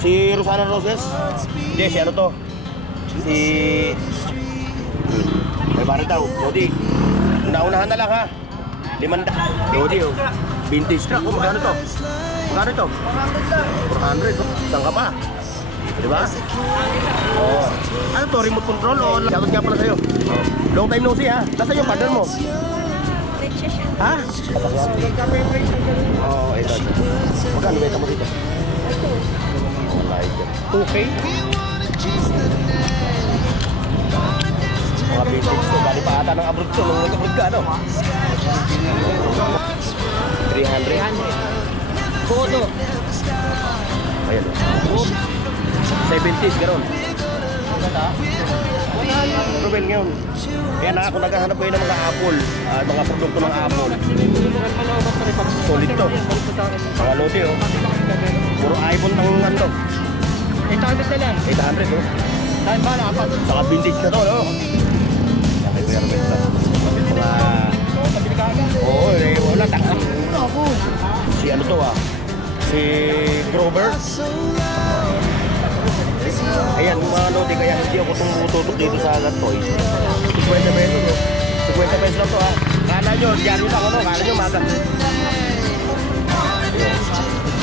Si Rosana Roses? Hindi, si ano to? Si... May barit daw, Lodi. Una-unahan na lang ha. 500. Lodi oh. Vintage truck, oh, magkano to? Magkano ito? 400. Saan ka pa? Diba? Oh. Ano to? Remote control o? Shoutout nga pala sa'yo. Oh. Long time no see ha. Nasaan yung partner mo? Ha? Oo, ito. Magkano beta mo dito? Oh, like 2K? Mga vintage to. Bali pa ata ng abroad to. Nung nag-abroad ka, ano? 300. Kodo. Ayan. 70s, gano'n. Ruben ngayon. Kaya na ako naghahanap ko yun ng mga Apple. Mga produkto ng Apple. Solid to. Mga Lodi oh. Puro iPhone ng ano. 800 na lang. 800 oh. Saan ba nakapat? Saka vintage na to, no? Yan kay Kuya Ruben. Oo, wala. Takang. Si ano to ah. Si Grover. Ayan, mga Lodi, kaya hindi ako tumututok dito sa toys. 50 pesos, no? 50 pesos lang to, ha? Kala nyo, diyan yun ako, no? Kala nyo, maga.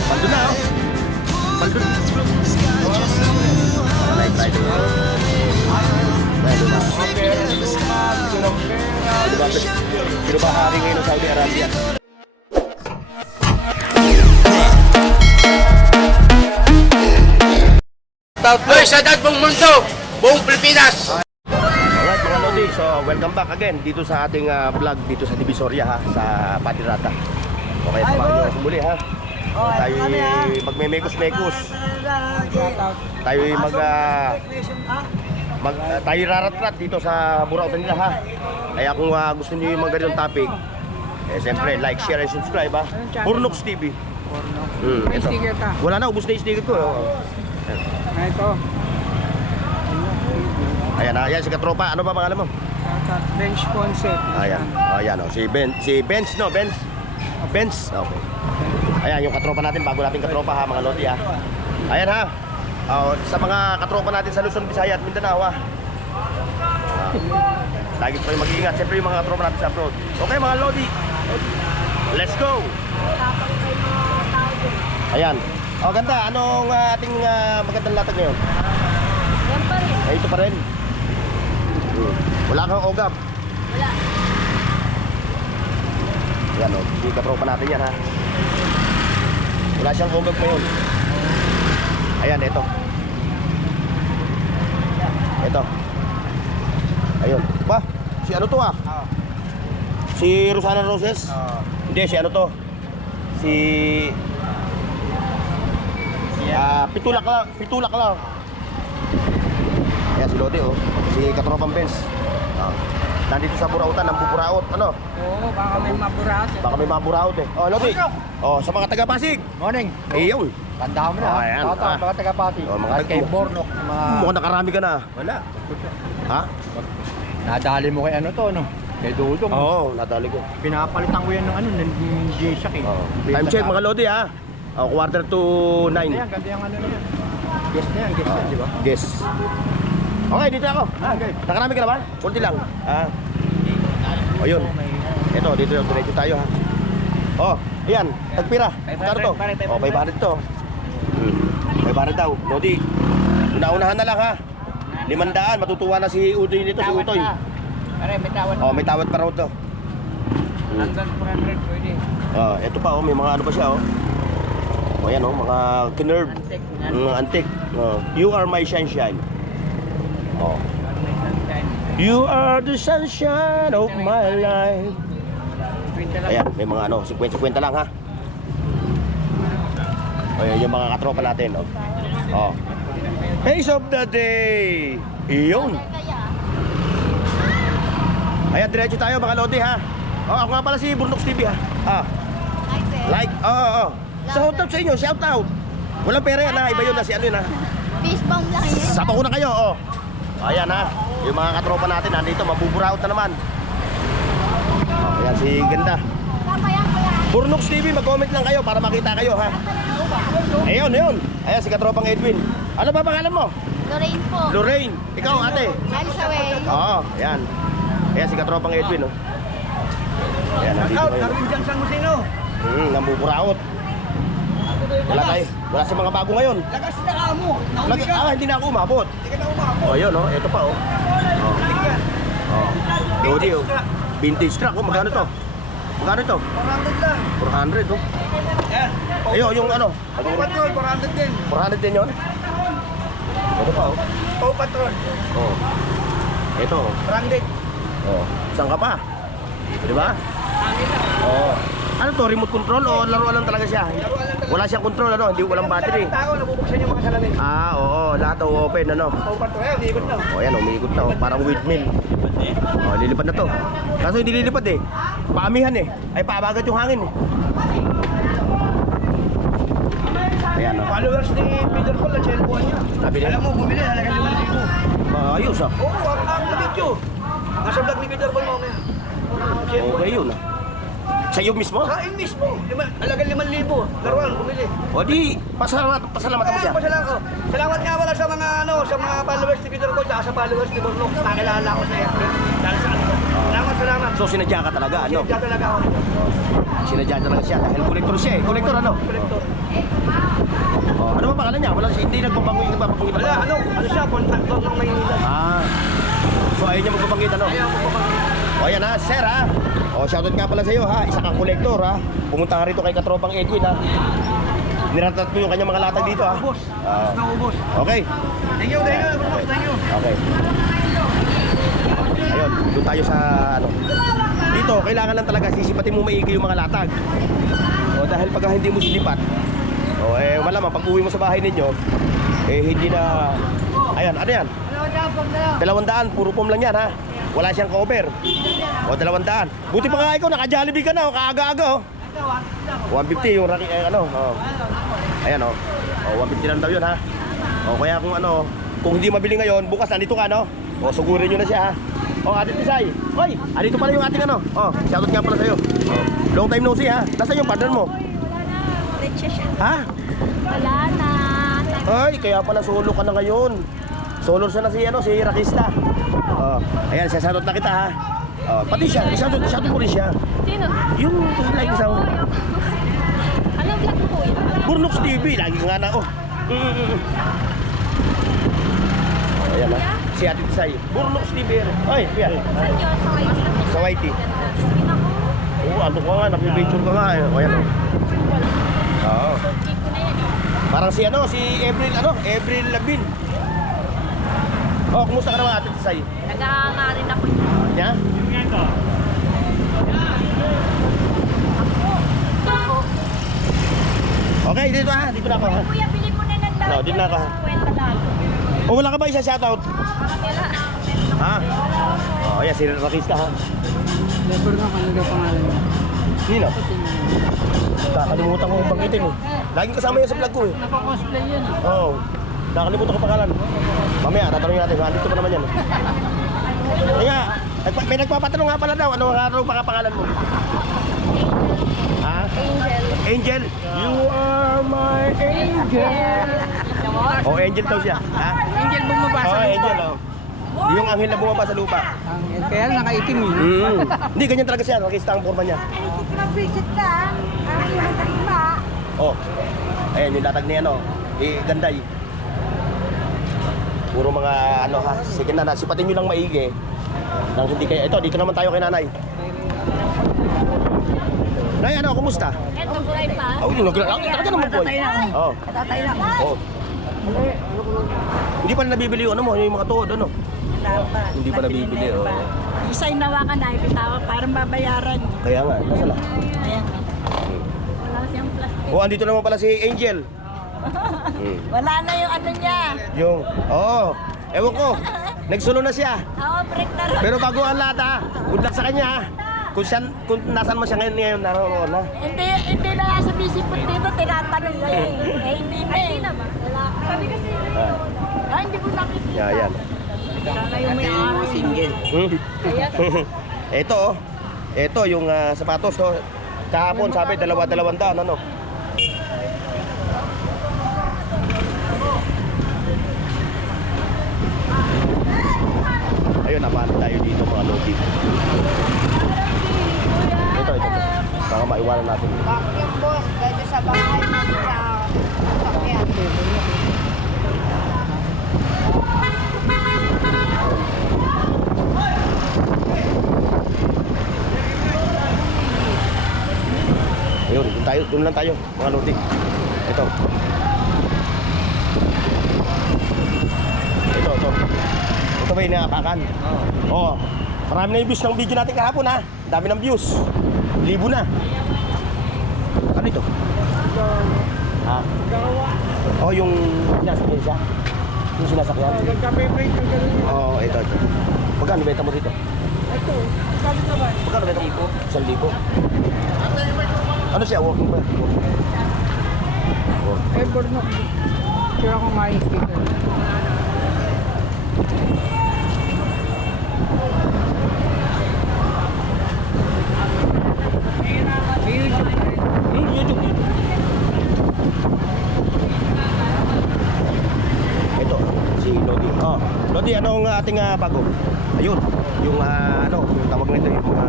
Baldun na, oh. Baldun. Light, light. Sino ba hari ngayon ng Saudi Arabia? Hoy, sa dad buong mundo, buong Pilipinas. Alright mga Lodi, so welcome back again dito sa ating vlog dito sa Divisoria ha, sa Padirata. Okay, samahan nyo ako muli ha. Tayo magmemekos-mekos. Tayo tayo rarat-rat dito sa Burautan nila ha. Kaya kung gusto niyo yung mga ganitong topic, siyempre like, share, and subscribe ha. Purnox TV. Ito. Wala na, ubus na yung sticker ko. Ito. Ayan si Katropa. Ano ba pangalan mo? Bench concept. Ayan oh. Si Benz, no? Benz? Okay. Ayan yung katropa natin, bago natin katropa ha, mga Lodi ha. Ayan ha. Sa mga katropa natin sa Luzon, Visayas at Mindanao ha. Lagi po yung mag-iingat. Siyempre yung mga katropa natin sa abroad. Okay mga Lodi. Let's go! Ayan. Ganda. Anong ating magandang latag ngayon? Yan pa rin. Ay, ito pa rin. Wala kang ogap. Wala. Ayan o, hindi katropa natin yan ha. Wala siyang ogap ngayon. Ayan, ito. Ito. Ayun. Ba, si ano to ah? Si Rosana Roses? Hindi, si ano to? Si... Pitulak lang. Ayan si Lodi oh. Si Katropang Benz. Nandito sa Burautan, ang buburaot. Ano? Oo, baka may maburaot. Baka may maburaot eh. Lodi. Sa mga taga-Pasig. Morning. Iyon. Tandaan mo na. Ayan. Mga taga-Pati. Mga Kay Bornok. Mukhang nakarami ka na. Wala. Ha? Nadali mo kay ano to, no? Kay Dudong. Oo, nadali ko. Pinapalitan ko yan ng ano, ng G-Shock eh. Time check mga Lodi ha. 8:45. Ganda yung ano na yan. Guess na yan, di ba? Guess. Okay, dito ako. Okay. Nakarami ka na ba? Kunti lang. Ayun. Ito, dito diretso tayo ha. Ayan, tagpira. Magkano to? 500 to. 500 daw. Lodi. Una-unahan na lang ha. 500, matutuwa na si Utoy nito, si Utoy. May tawad. May tawad pa raw to. Hanggang 400 pwede. Ito pa may mga ano pa siya ayan mga kinerve. Antique. You are my sunshine. You are the sunshine of my life. Ayan, may mga 50-50 lang ha. Ayan yung mga katropa natin Face of the day. Iyon. Ayan, diretso tayo mga Lodi ha. Ako nga pala si Burnox TV ha. Like, shout out sa inyo, shout out. Walang pera yan ha, iba yun na si ano yun ha. Fist bump lang yun. Sato ko na kayo Ayan ha, yung mga katropa natin nandito, mabuburaot na naman. Ayan si Ganda. Tama yan, kuya. Burnox TV, mag-comment lang kayo para makita kayo ha. Ayun, ayun. Ayan, si Katropang Edwin. Ano ba pangalan mo? Lorraine po. Lorraine. Ikaw, ate. Elsa Way. Oo, ayan. Ayan, si Katropang Edwin, oh. Ayan, nandito ngayon. Namuburaot. Wala sa mga bago ngayon. Lakas na ka mo. Hindi na ako umabot. Hindi ka na umabot. Oh, yun, oh. Ito pa, oh. Oh. Lodi, oh. Vintage truck, oh. Magkano to? Magkano ito? 400 lang. 400, oh. Yan. Ayun, yung ano? Paw Patrol, 400 din. 400 din yun? Ito pa, oh. Paw Patrol, Oh. Ito, oh. 400. Oh. Saan ka pa? Di ba? Oh. Ano to? Remote control o laruan lang talaga siya? Wala siyang control, ano? Hindi, walang battery. Tao, nabubuksan yung mga salamin. Ah, oo. Lahat oh, open, ano? Paw Patrol, ayan, umiikot na. Oh, yan, umiikot na, oh. Parang windmill. Oh, lilipad na to. Kaso hindi lilipad eh. Paamihan eh. Ay, paabagat yung hangin eh. Ayan, oh. Followers ni Peter Paul na cellphone niya. Sabi niya? Alam mo, bumili, halagang 5,000. Ayos ah. Oo, ang video. Nasa vlog ni Peter Paul mamaya. Cellphone. Okay yun ah. Sa'yo mismo? Kain mismo. Halagang 5,000. Laruan, bumili. O di, pasalamatan mo siya. Salamat nga pala sa mga sa mga followers ni Peter Paul at sa followers ni Bornok. Nakilala ko sa April. Dahil sa ano. Salamat. So sinadya ka talaga, ano? Sinadya talaga ako. Sinadya talaga siya dahil kolektor siya eh. Kolektor ano? Kolektor. Oh, ano ba pangalan niya? Wala siya, hindi nagpapanggit. Wala, ano siya, contractor ng Maynila. Ah. So ayaw niya magpapanggit, ano? Ayaw ko pa. O yan ha, sir ha. O shoutout nga pala sa iyo ha. Isa kang kolektor ha. Pumunta ka rito kay Katropang Edwin ha. Niratat mo yung kanyang mga latag dito ha. Ubos. Ah. Naubos. Okay. Thank you, Bornok. Thank you. Okay. Ayun, doon tayo sa ano. Dito, kailangan lang talaga sisipatin mo maigi yung mga latag. O dahil pag hindi mo silipat, o eh malamang pag uwi mo sa bahay ninyo, eh hindi na. Ayan, ano yan? 200, puro pom lang yan ha. Wala siyang cover. O 200. Buti pa nga ikaw, naka-Jollibee ka na, o kaaga-aga o. 150 yung ano. O. Ayan o. O 150 lang daw yun ha. O kaya kung ano, kung hindi mabili ngayon, bukas nandito ka no. O sugurin nyo na siya ha. O Ate Tisay. Hoy, andito pala yung ating ano. O, shoutout nga pala sa'yo. O, long time no see ha. Nasaan yung partner mo? Wala na. Diretso siya. Ha? Wala na. Ay, kaya pala solo ka na ngayon. Solo siya na si Rakista. Oh, ayan, shoutout na kita ha. Oh, pati siya, shoutout mo rin siya. Sino? Yung like isang Anong vlog po yun? Burnox TV, lagi nga na oh. Ayan ha, si Ate Tisay. Burnox TV. Ay, kuya. Saan yun? Sa White? Sa YT. Sabihin ako. Oo, ano ka nga, nakipicture ka nga. O yan o. Oo. Keep ko na yan. Parang si Avril Lavigne. Oh, kumusta ka naman Ate Tisay? Nag-aanga rin ako. Nya? Okay, dito ha. Dito na ako ha. Kuya, bili mo na ng lahat. No, dito na ako ha. Kwenta lang. O wala ka ba isa shoutout? Wala. Ha? Oh, ayan, si Rakista ha. Never na kanila pangalan niya. Nino? Kakalimutan ko kung banggitin eh. Laging kasama yun sa vlog ko eh. Napa-cosplay yan eh. Oo. Nakalimutan ko pangalan. Mamaya, tatanungin natin. Andito pa naman yan. Kaya, may nagpapatanong nga pala daw. Ano nga raw pangalan mo? Ha? Angel. Angel? You are my angel. Oh, angel daw siya. Ha? Angel bumaba Oh, angel. Oh. Yung anghel na bumaba sa lupa. Kaya nakaitim eh. Hindi, ganyan talaga siya. Nakista ang forma niya. Visit ka. Oh. Ayan, yung latag niya, ano. Ganday. Puro mga ano ha. Sige na, sipatin nyo lang maigi. Nang hindi kayo. Ito, dito naman tayo kay nanay. Nay, ano, kumusta? Eto, buhay pa. Oh, yung talaga naman po. Oh. Tatay lang. Oh. Hindi pa nabibili yung ano mo, yung mga tuhod, ano? Hindi pa nabibili, oh. Isa'y nawakan na ibitawa parang babayaran. Kaya nga, nasa lang. Ayan. Wala siyang plastic. Oh, andito naman pala si Angel. Wala na yung ano niya. Yung, oo. Ewan ko, nagsulo na siya. Oo, break na rin. Pero bago ang lahat ha, good luck sa kanya ha. Kung nasan mo siya ngayon naroon ha. Hindi na nga sa bisipot dito, tinatanong ko eh. Eh, hindi na eh. Sabi kasi, hindi ko nakikita. Yan. Sana yung may Single. Ito oh. Ito yung sapatos oh. Kahapon sabi, 2,200, ano? Ayun, napahan tayo dito mga lodi. Ito. Baka maiwanan natin. Bakit yung boss? Dahil sa bahay mo sa sakyan. Ayun, doon lang tayo, mga lodi. Ito. Ito ba yung nakakakan? Oo. Marami na yung views ng video natin kahapon ha. Dami ng views. 1,000 na. Ano ito? Ha? Oh, yung sinasakyan siya? Yung sinasakyan? Oo, ito. Magkano benta mo dito? Ito, sabi naman. Magkano benta mo? 1,000. Ano siya? Working ba? Eh, Bornok. Kira ko may speaker. YouTube. Ito, si Lodi. Oh, Lodi, anong ating bago? Ayun, yung yung tawag nito, yung mga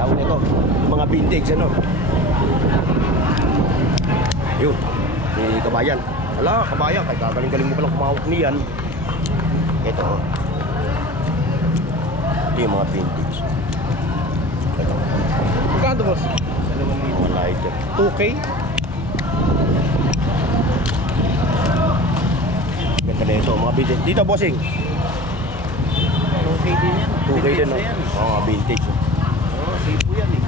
tawag nito, yung mga vintage, ano? Ayun, si Kabayan. Hala, Kabayan, kahit kagaling-galing mo palang kumawak niyan. Ito, ito yung mga vintage. Ito. Magkano boss? Mga lighter. 2K? Ganda na ito, mga vintage. Dito, bossing. 2K din yan. 2K din, no? Oo, mga vintage. Oo, sipo yan eh.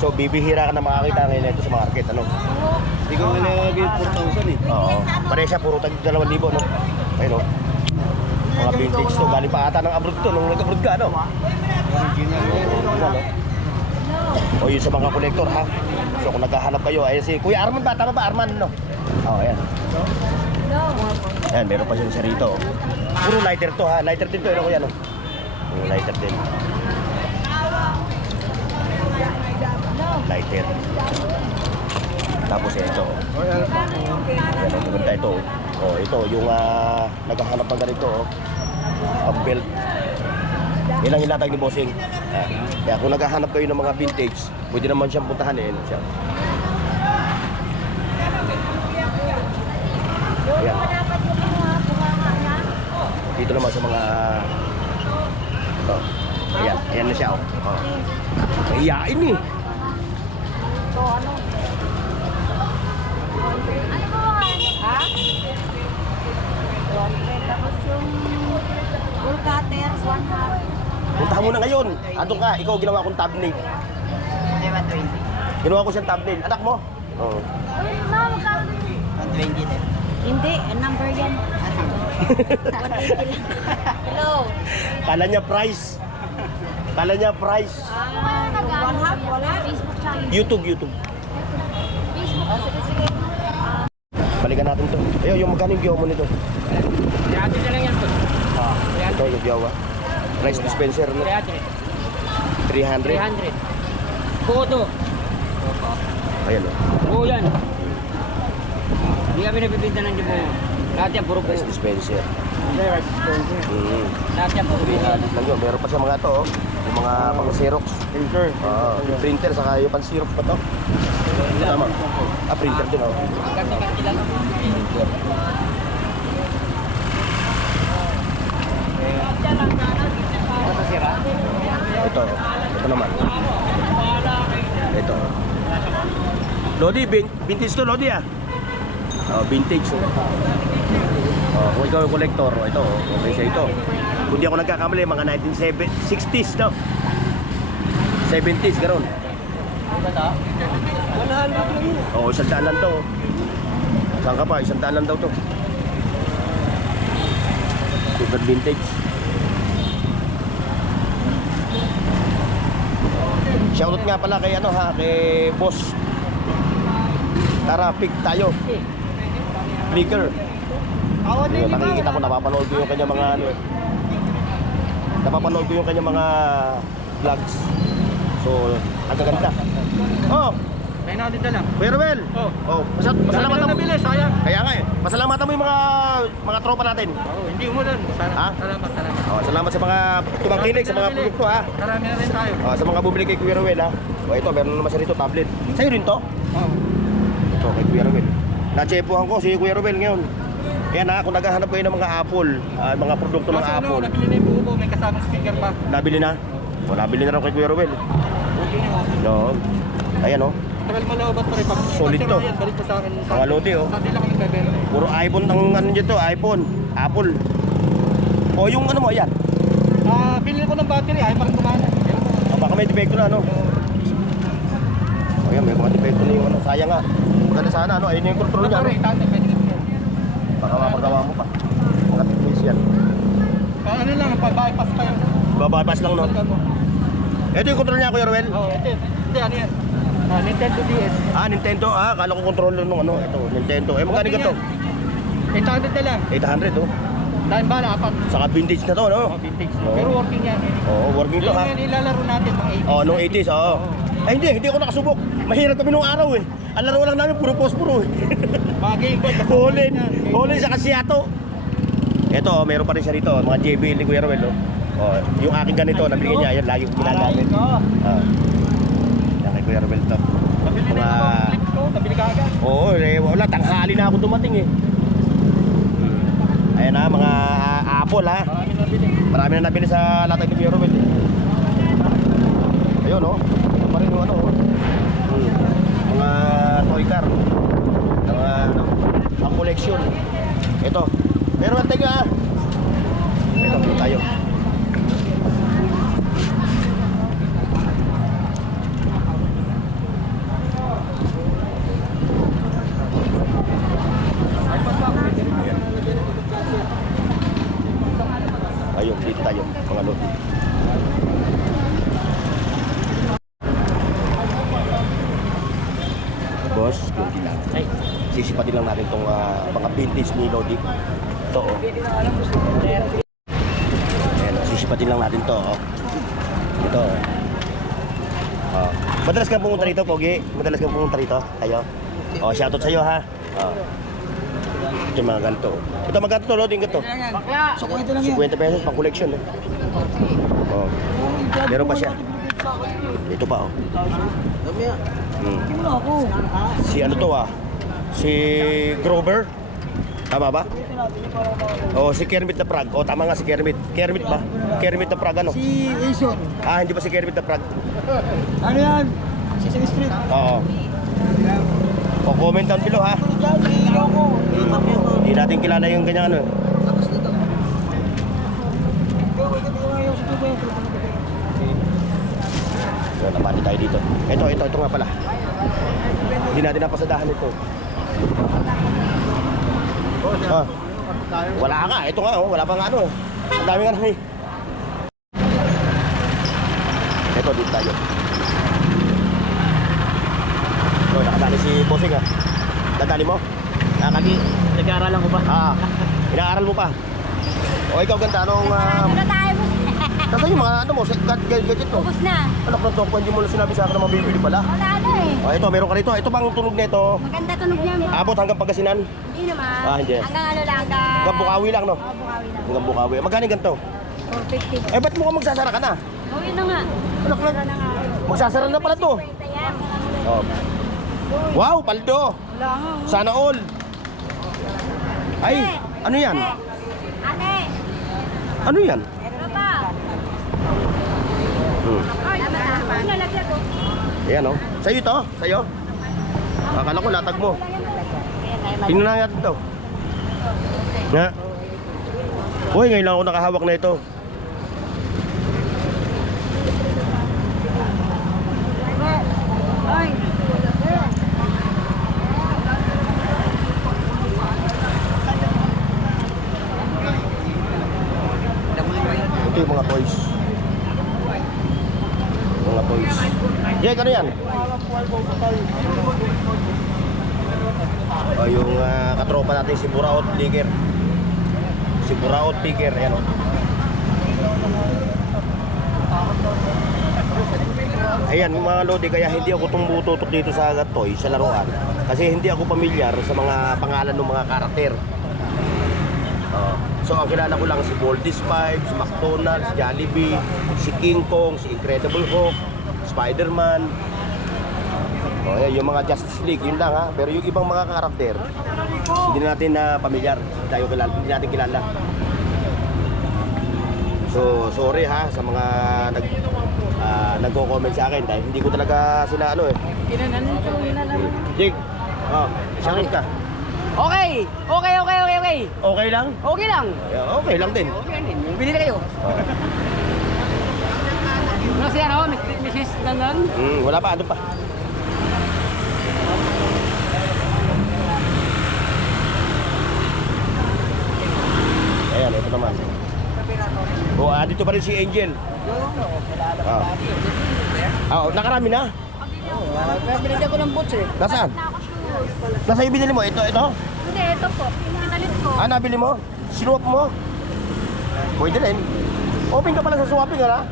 So, bibihira ka na makakita ngayon ito sa market, ano? Hindi ko nilagay 4,000 eh. Oo. Pare siya, puro tag 2,000, no? Ayun, no? Mga vintage to. Galing pa ata ng abroad to, nung nag-abroad ka, no? Original yan. Original, no? O, yun sa mga kolektor, ha? So, kung naghahanap kayo, ayun si Kuya Arman ba? Tama ba, Arman, no? Oo, ayan. Ayan, meron pa siya rito. Puro lighter to, ha? Lighter din to, ano, Kuya, no? Lighter din. Lighter. Tapos ito. Ayan, maganda ito. Oh, ito yung naghahanap ng ganito, oh. Pag-belt. Yan ang hinatag ni Bossing. Kaya kung naghahanap kayo ng mga vintage, pwede naman siyang puntahan eh. Siya. Ayan. Dito naman sa mga ito. Ayan, ayan na siya, oh. Mahiyain eh. Ito, ano? Ha? 100. Tapos yung full cutter, 100. Puntahan mo na ngayon. Andun ka, ikaw ginawa kong thumbnail. Ginawa ko siyang thumbnail. Anak mo? Oo. Uy, ma, magkano din? 120 din. Hindi, number yan. 180 lang. Hello. Kala niya price. Kala niya price. One half, wala. Facebook channel. YouTube. Facebook. Sige. Balikan natin to. Ayun, yung magkano yung giyaw mo nito? Kaya na lang yan po. Ito yung giyaw, ah. Rice dispenser, no? 300. 300. Buo to. Ayan, oh. Buo yan. Hindi kami nabibinta ng di buo. Lahat yan puro buo. Rice dispenser. Lahat yan puro buo. Lang yun, meron pa siya mga to, oh. Yung mga pang-xerox. Printer. Yung printer, saka yung pang-xerox pa to. Tama. Printer din, oh. Kati-kati lang. Ito naman. Ito. Lodi, vintage to, Lodi, ah. Vintage. Kung ikaw yung collector, ito, okay siya ito. Kung di ako nagkakamali, mga 1960s, no? 70s, gano'n. Oo, 100 lang to. Saan ka pa? 100 lang daw to. Super vintage. Shoutout nga pala kay kay Boss. Tara, pick tayo. Flicker. Nakikita ko, napapanood ko yung kanya mga napapanood ko yung kanya mga vlogs. So, ang gaganda. Oh, 900 na lang. Kuya Ruel. Oh, pasalamatan mo. Nabili, sayang. Kaya nga eh, pasalamatan mo yung mga tropa natin. Oo, hindi umulan. Ha? Salamat. Oh, salamat sa mga tumangkilik sa mga produkto ha. Marami na rin tayo. Oh, sa mga bumili kay Kuya Ruel ha. Oh, ito, meron naman siya rito tablet. Sa'yo rin to? Oo. Ito, kay Kuya Ruel. Natsepuhan ko si Kuya Ruel ngayon. Ayan ha, kung naghahanap kayo ng mga Apple, mga produkto ng Kasi Apple. nabili na yung buo ko, may kasamang speaker pa. Nabili na? O, nabili na raw kay Kuya Ruel. Okay na yun. No. Ayan oh. Tagal mo loobat pa rin. Pag Solid to. yan, balik mo sa akin. Mga lodi oh. Sa atin lang kami bebenta. Puro iPhone ang ano dito, iPhone, Apple. O yung ano mo, ayan. Bilhin ko ng battery, ay parang gumana. O, baka may defecto na ano. O yan, may mga defecto na yung ano. Sayang nga. Maganda sana ano, ayun yung control niya. Ano? Battery, tante, pwede ka bigyan. Baka mapagawa mo pa. Mga technician. Ano lang, pa-bypass pa yun. Babapas lang no. Balikan mo. Ito yung control niya, Kuya Ruel. Oo, ito. Hindi, ano yan? Nintendo DS. Nintendo. Kala ko control nung ano. Ito, Nintendo. Magkano Okay ganito? yan. 800 na lang. 800 oh. Dahil bala, apat. Saka vintage na to, no? Oh, vintage. Oo. Pero working yan. Oo, working to Yung ha. yan, ilalaro natin mga 80s. Oo, nung 80s, oo. Ay hindi ako nakasubok. Mahirap kami nung araw eh. Ang laro lang namin, puro posporo eh. Mga Game Boy. kasama Holin, yan. Holin sa Kasiato. Ito, meron pa rin siya rito, mga JBL ni Kuya Ruel, oh. Oh, yung aking ganito, nabigyan niya, yan, lagi ko ginagamit. Yan kay Kuya Ruel to. Nabili na Mga- yung flip ko, nabili ka agad. Oo, wala, tanghali na ako dumating eh. Ayan na, mga Apple ha. Marami nabili. Marami na nabili sa latag ni Kuya Ruel. Ayun oh, ito pa rin yung ano oh. Mga toy car. Mga ano, ang collection. Ito. Pero teka ah. Ito, dito tayo. Ayun, dito tayo, mga lodi. Boss, kunti lang. Ay, sisipatin lang natin itong mga vintage ni Lodi. Ito, oh. Ayan, sisipatin lang natin to, oh. Ito, oh. Madalas kang pumunta rito, Pogi? Madalas kang pumunta rito? Tayo? Oh, shoutout sa'yo, ha? Oh. Ito yung mga ganito. Ito, magkano to, Lodi? Ganito? 50 pesos, pang collection, eh. Oh. Meron pa siya. Ito pa, oh. Si ano to si Grover. Tama ba? Oh, si Kermit the Frog. Oh, tama nga si Kermit. Kermit ba? Kermit the Frog ano? Si Ason. Hindi pa si Kermit the Frog. Ano yan? Sesame Street. Oo. O, comment down below ha. Hindi natin kilala yung ganyan ano. So, napati tayo dito. Ito nga pala. Hindi natin napasadahan ito. Wala nga. Ito nga, oh. Wala pa nga ano. Ang dami nga namin. Ito, dito tayo. So, nakadali si Bossing ah. Nadali mo? Nag-aaralan ko ba? Inaaral mo pa. O, ikaw ganda. Anong... Ano na tayo? Kasi yung mga ano mo, gadget mo. Ubus na. Anak ng tokpo, hindi mo na sinabi sa akin na mabibili pala. Wala na eh. O, ito, meron ka rito. Ito bang tunog na ito? Maganda tunog niya. Abot hanggang Pangasinan? Hindi naman. Hindi. Hanggang ano lang, hanggang... Hanggang Bukawi lang, no? Oo, Bukawi lang. Hanggang Bukawi. Magkano yung ganito? 450. Ba't mo ka magsasara ka na? Uwi na nga. Anak lang. Wala na nga. Magsasara na pala to. 50 yan. Oh. Wow, paldo. Wala nga. Sana all. Ay, ano yan? Ate, Ano yan? ano ba? Ay, tama. Nalagyan ko. Ayan, oh. Sa'yo ito? Sa'yo? Akala ko latag mo. Tingnan na natin ito. Nga. Uy, ngayon lang ako nakahawak na ito. Ay. Ito yung mga toys. Mga toys. Jake, ano yan? O, yung katropa natin si Buraot Tiger. Si Buraot Tiger, ayan o. Ayan, mga lodi, kaya hindi ako tumututok dito sa toy, sa laruan. Kasi hindi ako pamilyar sa mga pangalan ng mga karakter. So, ang kilala ko lang si Goldie Spike, si McDonald's, Jollibee, si King Kong, si Incredible Hulk, Spider-Man. Ayan, yung mga Justice League, yun lang ha. Pero yung ibang mga karakter, hindi natin na pamilyar. Hindi natin kilala. So, sorry ha sa mga nagko-comment sa akin dahil hindi ko talaga sila ano eh. Jake, shoutout ka. Okay! Okay lang? Okay lang. Yeah, okay lang din. Okay din. Bili na kayo. Ano siya, no? Mrs. Dandan? Wala pa, ano pa? Ayan, ito naman. Dito pa rin si Angel. Nakarami na? Binigyan ko ng boots eh. Nasaan? Nasaan yung binili mo? Ito? Hindi, ito po. Pinalit ko. Nabili mo? Sinuwap mo? Pwede rin. Open ka pala sa swapping, ha?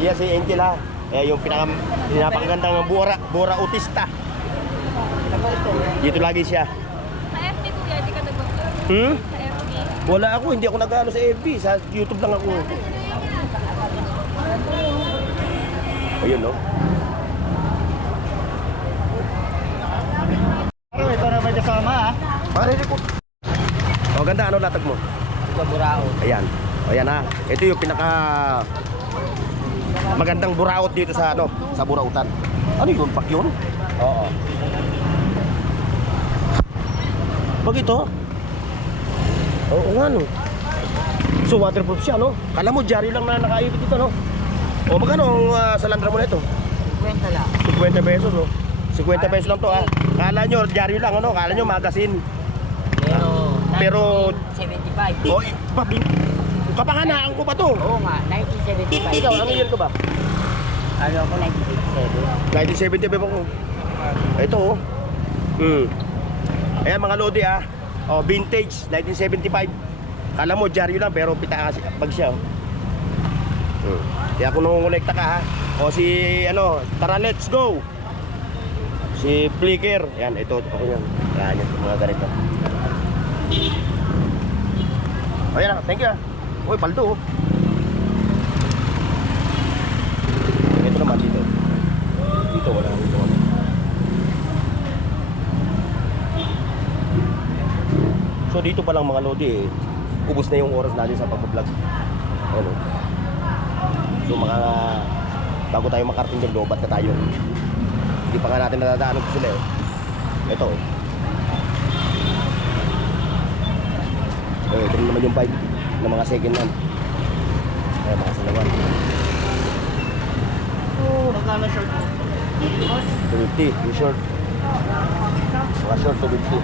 Yes, si Angel, ha? Yung pinapakagandang Bora Utista. Dito lagi siya. Sa FB kuya, hindi ka nag-book. Hmm? Sa FB. Wala ako, hindi ako nag-ano sa FB. Sa YouTube lang ako. Ayun, no? Ito na may kasama ha. Pare ko. Ganda, ano latag mo? Ito, burao. Ayan. Ayan ha. Ito yung pinaka magandang buraot dito sa sa burautan. Ano yun? Pak yun? Oo. Pag ito? Oo nga no. So waterproof siya no? Kala mo dyaryo lang na nakaibig dito no? O magkano ang sa landra mo na ito? 50 lang. 50 pesos no? 50 pesos lang to ha. Kala nyo dyaryo lang ano? Kala nyo magazine. Pero 75. oh, kapanganaan ko pa to. Oo nga, 1975. Ikaw, anong year ko ba? Ano ako, 1987. 1975 ako. Ito oh. Ayan mga lodi ah. Vintage 1975. Kala mo dyaryo lang pero pita kasi bag siya oh. Kaya kung nangungulekta ka ha. Si tara let's go. Si Flicker. Yan, ito ako yan. Yan, mga ganito. Ayan, thank you ah. Uy, paldo oh. Ito naman dito. Dito wala nang dito. So dito pa lang mga lodi ubos na yung oras natin sa pag-vlog. Ano? So bago tayo makarating dyan, lobat na tayo. Hindi pa nga natin nadadaanan ko sila eh. Ito oh. Ito naman yung vibe ng mga second hand. Mga salawan. Magkano short mo? 250, yung short. Mga short 250.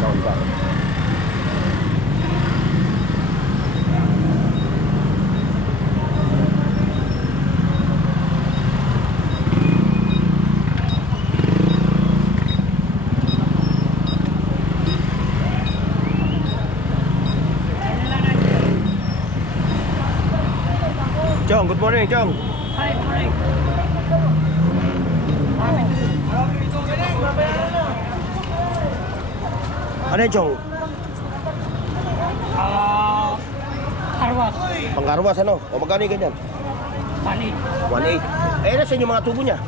Sound ba? Chong, good morning, Chong. Hi, morning. Ano yun, Chong? Arwas. Pangkarwas, ano? O magkano yung ganyan? Panit. 1.8. Nasaan yung mga tubo niya?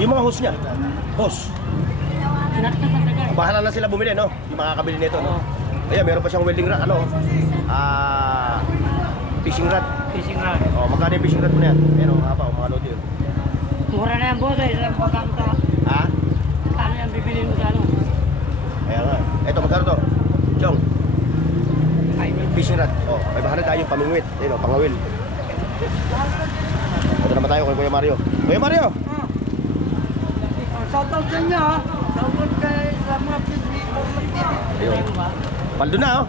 Yung mga hose niya? Hose. Bahala na sila bumili, no? Yung makakabili nito, no? Ayan, meron pa siyang welding rod, fishing rod. Fishing rod. Magkano yung fishing rod mo na yan? Meron mga mga lodi yun. Mura na yan, boss. Isang pagkanta. Ha? Ano yung bibilin mo sa ano? Ayan nga. Ito, magkano to? Chong, fishing rod. May bahala tayo yung pamingwit. Ayun, pangawil. Ito naman tayo kay Kuya Mario. Kuya Mario! Shoutout sa inyo ha. Shoutout kay sa mga Ayun. Paldo na, oh.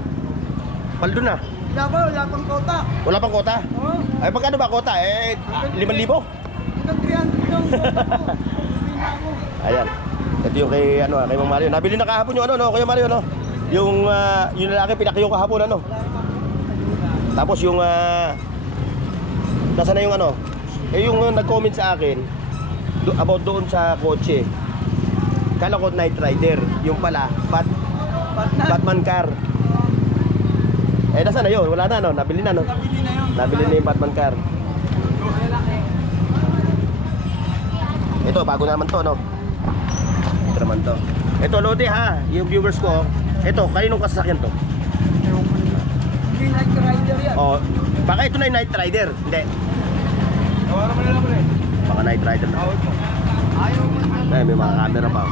Paldo na. wala pang kota. Wala pang kota? Oo. Ay, magkano ba kota? 5,000? Hanggang 300 yung kota ko. Uwi na ako. Ayan. Ito yung kay ano, kay Mang Mario. Nabili na kahapon yung ano, no, Kuya Mario, no. Yung lalaki pinakiyo kahapon ano. Tapos yung nasa na yung ano? Yung nag-comment sa akin about doon sa kotse. Kala ko Night Rider, yung pala Batman car. Nasa na yun? Wala na, no? Nabili na, no? Nabili na yung Batman car. Ito, bago na naman to, no? Ito naman to. Ito, Lodi, ha? Yung viewers ko, ito, kaninong kasasakyan to? Hindi Night Rider yan. Oh, baka ito na yung Night Rider. Hindi. Tawaran mo na lang ulit. Baka Night Rider na. Ay, may mga camera pa.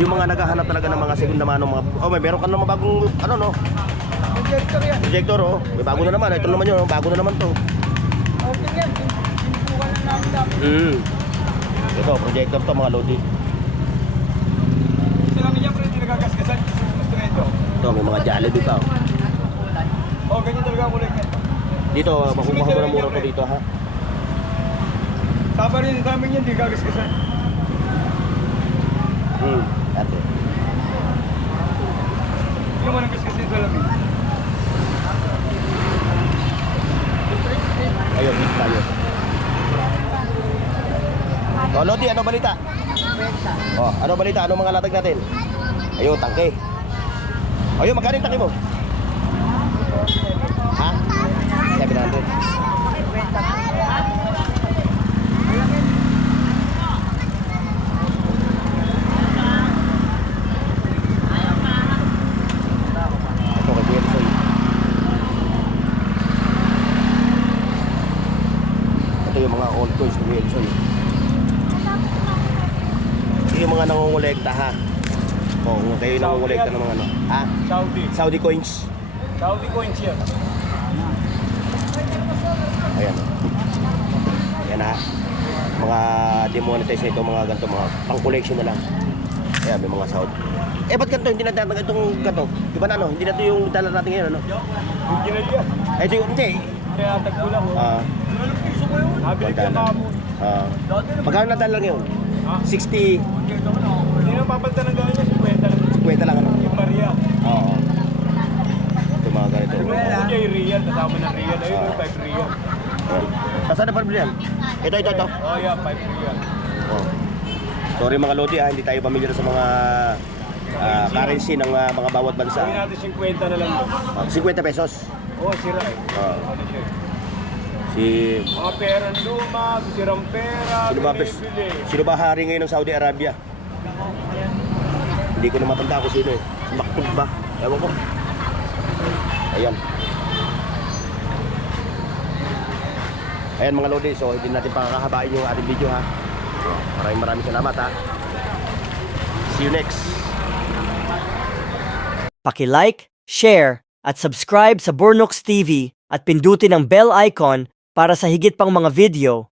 Yung mga naghahanap talaga ng mga segunda mano, mga... Oh, meron ka naman bagong, ano, no? Projector yan. Projector, oh. May bago na naman. Ito naman yun, bago na naman to. Okay yan. Pinupukan lang namin dapat. Ito, projector to, mga Lodi. Gusto namin yan, pero hindi nagagasgasan. Gusto na ito. Ito, may mga Jollibee pa, oh. Oh, ganyan talaga ang kulay niya. Dito, makukuha mo na mura to dito, ha? Tapa rin sa amin yan, hindi gagasgasan. Ate. Hindi naman ang gasgasin sa lamin. Ayun, dito tayo. Oh, Lodi, ano balita? Oh, ano balita? Ano mga latag natin? Ayun, tangke. Ayun, magkano yung tangke mo? Ha? 700. Ito kay Kuya Elsoy. Ito yung mga old toys ni Kuya Elsoy. Ito yung mga nangongolekta, ha? Oo, kayo nangongolekta ng mga ano. Ha? Saudi coins. Saudi coins yan. Ayan. Ayan, ha. Mga demonetize na ito, mga ganito, mga pang-collection na lang. Ayan, may mga Saudi. Ba't ganito? Hindi na natin itong ganito. Di ba na ano? Hindi na ito yung dala natin ngayon, ano? Yung ginagya. Ito yung, hindi. Kaya tagpulang ko. Anong piso ko yun? Nabili ko yung kahapon. Magkano na dala ngayon? 60, Hindi na papalta ng gawin niya, 50 lang. 50 lang, ano? Yung Maria. Oo. Ito mga ganito. Yung kuya yung real, kasama ng real. Ayun yung 5 real. Saan na pala yan? Ito. Oh yeah, 5 real. Oh. Sorry mga Lodi, hindi tayo pamilyar sa mga currency ng mga bawat bansa. Gawin natin 50 na lang doon. 50 pesos. Oo, sira eh. Ah. Ano siya eh. Si Mga perang luma, sirang pera, binibili. sino ba hari ngayon ng Saudi Arabia? Hindi ko na matanda kung sino eh. Si Maktub ba? Ewan ko. Ayan. Ayan mga Lodi, so hindi natin pakakahabain yung ating video, ha. Maraming salamat, ha. See you next. Paki-like, share, at subscribe sa Bornox TV at pindutin ang bell icon para sa higit pang mga video.